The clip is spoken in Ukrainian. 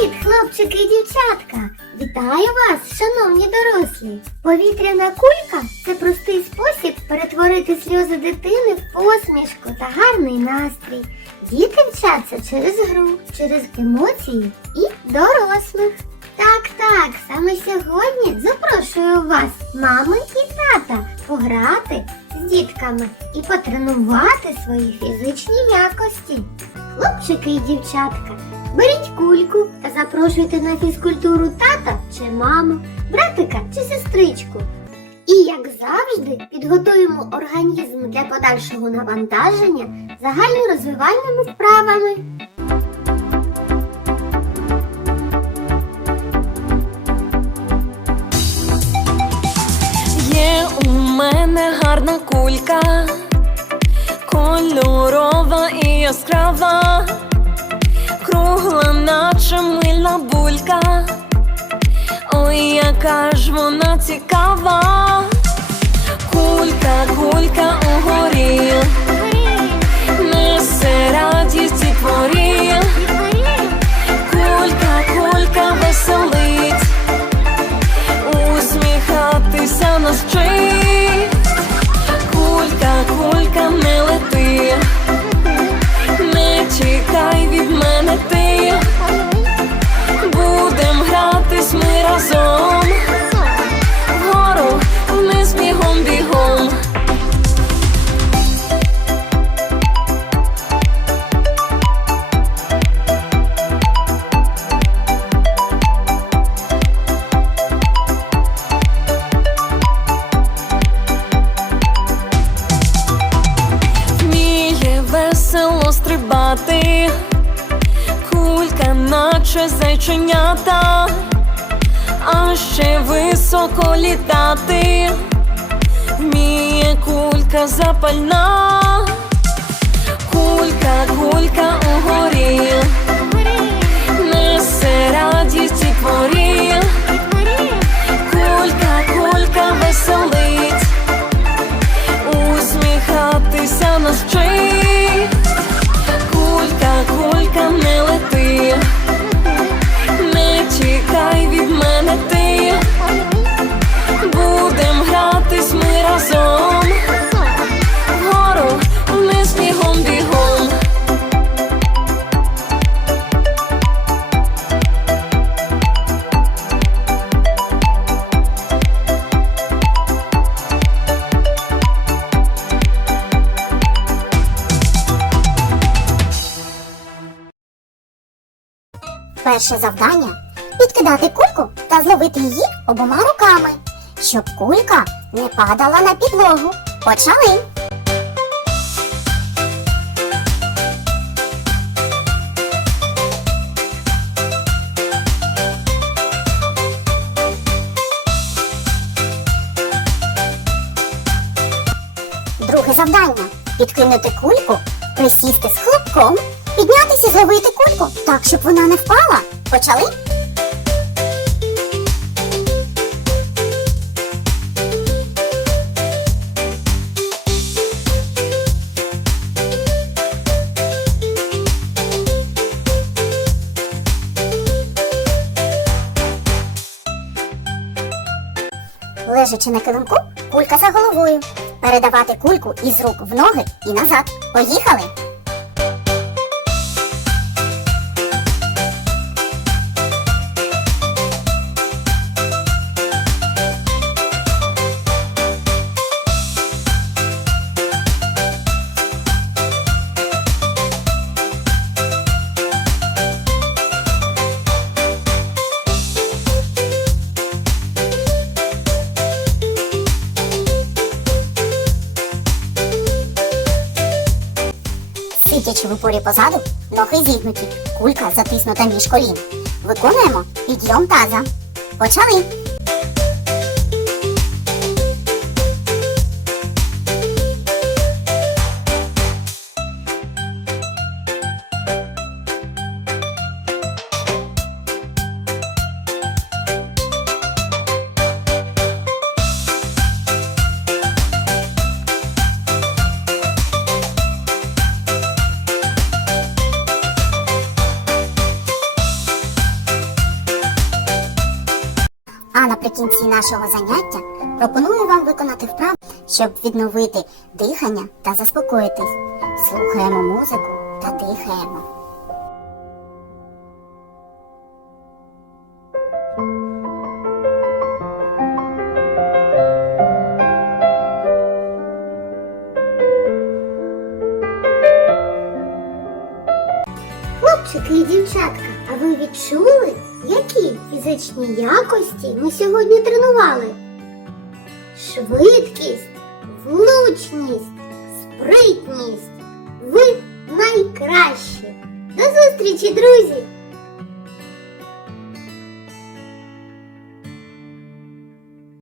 Привіт, хлопчики і дівчатка! Вітаю вас, шановні дорослі! Повітряна кулька це простий спосіб перетворити сльози дитини в посмішку та гарний настрій. Діти вчаться через гру, через емоції і дорослих. Так, так, саме сьогодні запрошую вас, мами і тата, пограти з дітками і потренувати свої фізичні якості. Хлопчики і дівчатка, беріть кульку та запрошуйте на фізкультуру тата чи маму, братика чи сестричку. І, як завжди, підготуємо організм для подальшого навантаження загальнорозвивальними вправами. Є у мене гарна кулька, кольорова і яскрава, кругла, наче мильна булька. Ой, яка ж вона цікава, кулька, кулька угорі, несе радість і творі, кулька, кулька веселить. Усміхатися нас вчить. Кулька, кулька, не лети, не тікай від мене ти, будем гратись ми разом, стрибати, кулька, наче зайченята, а ще високо літати, вміє кулька запальна, кулька, кулька угорі, несе радість і творі, Перше завдання підкидати кульку та зловити її обома руками, щоб кулька не падала на підлогу. Почали! Друге завдання підкинути кульку, присісти з хлопком, піднятися і зловити кульку так, щоб вона не впала. Почали? Лежачи на килимку, кулька за головою. Передавати кульку із рук в ноги і назад. Поїхали! Сидячи в упорі позаду, ноги зігнуті, кулька затиснута між колін. Виконуємо підйом таза. Почали. Наприкінці нашого заняття пропоную вам виконати вправу, щоб відновити дихання та заспокоїтись. Слухаємо музику та дихаємо. Хлопчики і дівчатка, а ви відчули, які фізичні якості ми сьогодні тренували? Швидкість, влучність, спритність. Ви найкращі. До зустрічі, друзі!